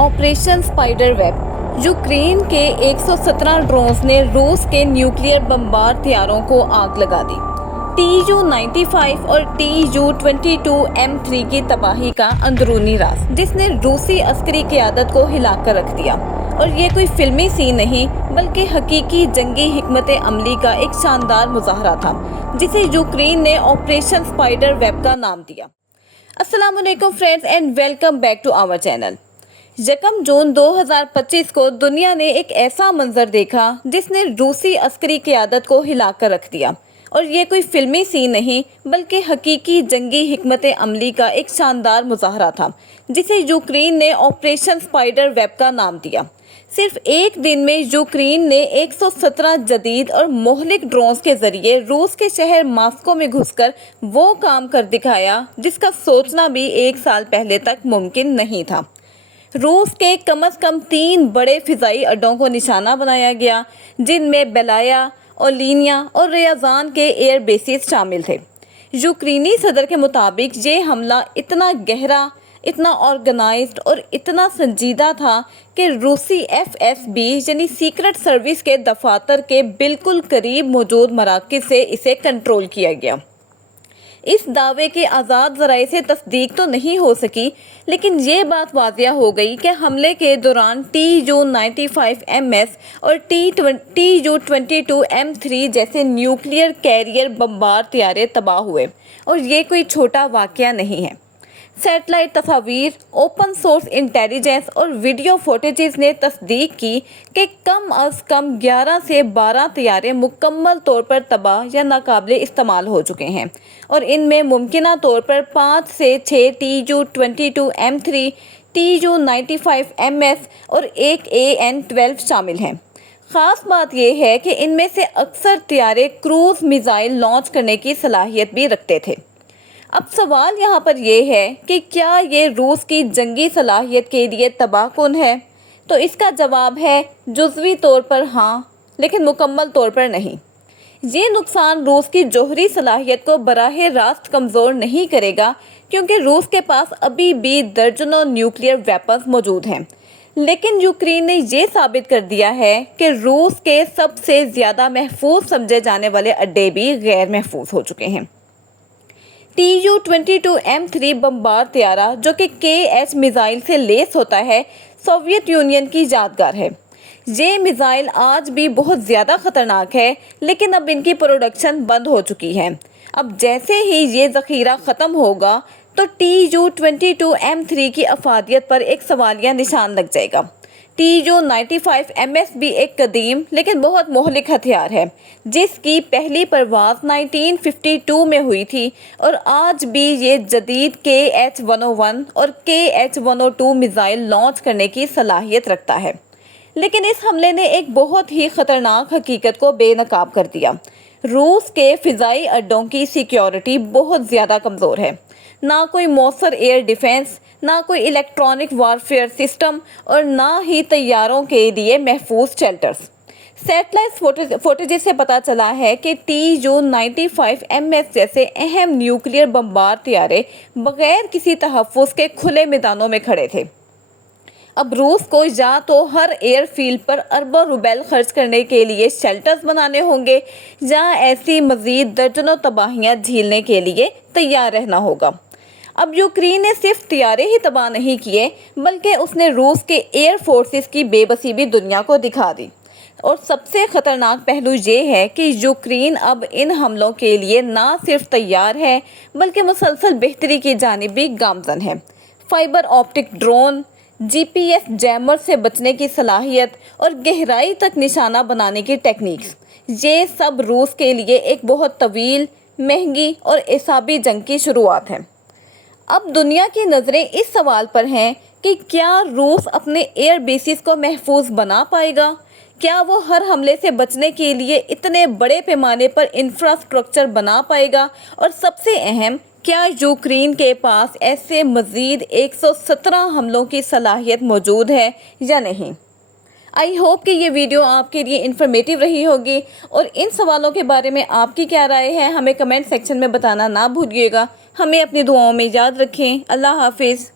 Operation spider web. Ukraine के 117 drones ने रूस के न्यूक्लियर बमबार हथियारों को आग लगा दी। TU-95 और TU-22M3 की तबाही का अंदरूनी राज, जिसने रूसी अस्करी क़यादत को हिलाकर रख दिया। और ये कोई फिल्मी सीन नहीं, बल्कि हकीकी जंगी हिकमत अमली का एक शानदार मुजाहरा था, जिसे यूक्रेन ने ऑपरेशन स्पाइडर वेब का नाम दिया। अस्सलाम वालेकुम friends and welcome back to our channel. 1 जून 2025 को दुनिया ने एक ऐसा मंजर देखा जिसने रूसी अस्करी क़यादत को हिलाकर रख दिया। और ये कोई फिल्मी सीन नहीं, बल्कि हकीकी जंगी हिकमत अमली का एक शानदार मुजाहरा था, जिसे यूक्रेन ने ऑपरेशन स्पाइडर वेब का नाम दिया। सिर्फ एक दिन में यूक्रेन ने 117 जदीद और मोहलिक ड्रोन्स के जरिए रूस के शहर मॉस्को में घुसकर वो काम कर दिखाया जिसका सोचना भी 1 साल पहले तक मुमकिन नहीं था। रूस के कम से कम 3 बड़े फ़िज़ाई अड्डों को निशाना बनाया गया, जिनमें बेलाया, ओलिनिया और रियाजान के एयर बेसिस शामिल थे। यूक्रेनी सदर के मुताबिक ये हमला इतना गहरा, इतना ऑर्गेनाइज्ड और इतना संजीदा था कि रूसी FSB यानी सीक्रेट सर्विस के दफातर के बिल्कुल करीब मौजूद मराकज़ से इसे कंट्रोल किया गया। इस दावे की आज़ाद ज़राए से तस्दीक तो नहीं हो सकी, लेकिन ये बात वाज़िया हो गई कि हमले के दौरान TU-95MS और TU-22M3 जैसे न्यूक्लियर कैरियर बमबार हथियार तबाह हुए। और ये कोई छोटा वाक़या नहीं है। सैटेलाइट तस्वीर, ओपन सोर्स इंटेलिजेंस और वीडियो फुटेजेस ने तस्दीक की कि कम अज़ कम 11 से 12 हथियार मुकम्मल तौर पर तबाह या नाकाबिले इस्तेमाल हो चुके हैं, और इनमें मुमकिना तौर पर 5 से 6 TU-22M3, TU-95MS और एक AN-12 शामिल हैं। ख़ास बात यह है कि इनमें से अक्सर हथियार क्रूज़ मिसाइल लॉन्च करने की सलाहियत भी रखते थे। अब सवाल यहाँ पर यह है कि क्या ये रूस की जंगी सलाहियत के लिए तबाहकुन है? तो इसका जवाब है जुज़वी तौर पर हाँ, लेकिन मुकम्मल तौर पर नहीं। ये नुकसान रूस की जोहरी सलाहियत को बराह रास्त कमज़ोर नहीं करेगा, क्योंकि रूस के पास अभी भी दर्जनों न्यूक्लियर वेपन्स मौजूद हैं। लेकिन यूक्रेन ने ये साबित कर दिया है कि रूस के सबसे ज़्यादा महफूज समझे जाने वाले अड्डे भी गैर महफूज हो चुके हैं। TU-22M3 बमबार हथियार, जो कि KH मिसाइल से लेस होता है, सोवियत यूनियन की यादगार है। ये मिसाइल आज भी बहुत ज़्यादा ख़तरनाक है, लेकिन अब इनकी प्रोडक्शन बंद हो चुकी है। अब जैसे ही ये ज़ख़ीरा ख़त्म होगा तो TU-22M3 की अफादियत पर एक सवालिया निशान लग जाएगा। TU-95MS भी एक कदीम लेकिन बहुत मोहलिक हथियार है, जिसकी पहली परवाज़ 1952 में हुई थी, और आज भी ये जदीद KH-101 और KH-102 मिसाइल लॉन्च करने की सलाहियत रखता है। लेकिन इस हमले ने एक बहुत ही ख़तरनाक हकीकत को बेनकाब कर दिया। रूस के फ़िज़ाई अड्डों की सिक्योरिटी बहुत ज़्यादा कमज़ोर है। ना कोई मौसर एयर डिफेंस, ना कोई इलेक्ट्रॉनिक वारफेयर सिस्टम, और ना ही तैयारों के लिए महफूज शेल्टर्स। सैटेलाइट फुटेज से पता चला है कि TU-95MS जैसे अहम न्यूक्लियर बमबार हथियार बग़ैर किसी तहफ़्फ़ुज़ के खुले मैदानों में खड़े थे। अब रूस को या तो हर एयरफील्ड पर अरबों रुपए खर्च करने के लिए शेल्टर्स बनाने होंगे, या ऐसी मज़ीद दर्जनों तबाहियाँ झेलने के लिए तैयार रहना होगा। अब यूक्रेन ने सिर्फ हथियार ही तबाह नहीं किए, बल्कि उसने रूस के एयर फोर्सेस की बेबसी भी दुनिया को दिखा दी। और सबसे ख़तरनाक पहलू ये है कि यूक्रेन अब इन हमलों के लिए ना सिर्फ तैयार है, बल्कि मुसलसल बेहतरी की जानिब भी गामज़न है। Fibre optic drone, GPS jammer से बचने की सलाहियत और गहराई तक निशाना बनाने की टेक्निक्स, ये सब रूस के लिए एक बहुत तवील, महंगी और एसाबी जंग की शुरुआत है। अब दुनिया की नज़रें इस सवाल पर हैं कि क्या रूस अपने एयर बेसिस को महफूज बना पाएगा? क्या वो हर हमले से बचने के लिए इतने बड़े पैमाने पर इंफ्रास्ट्रक्चर बना पाएगा? और सबसे अहम, क्या यूक्रेन के पास ऐसे मज़ीद 117 हमलों की सलाहियत मौजूद है या नहीं? आई होप कि ये वीडियो आपके लिए इन्फॉर्मेटिव रही होगी, और इन सवालों के बारे में आपकी क्या राय है हमें कमेंट सेक्शन में बताना ना भूलिएगा। हमें अपनी दुआओं में याद रखें। अल्लाह हाफिज़।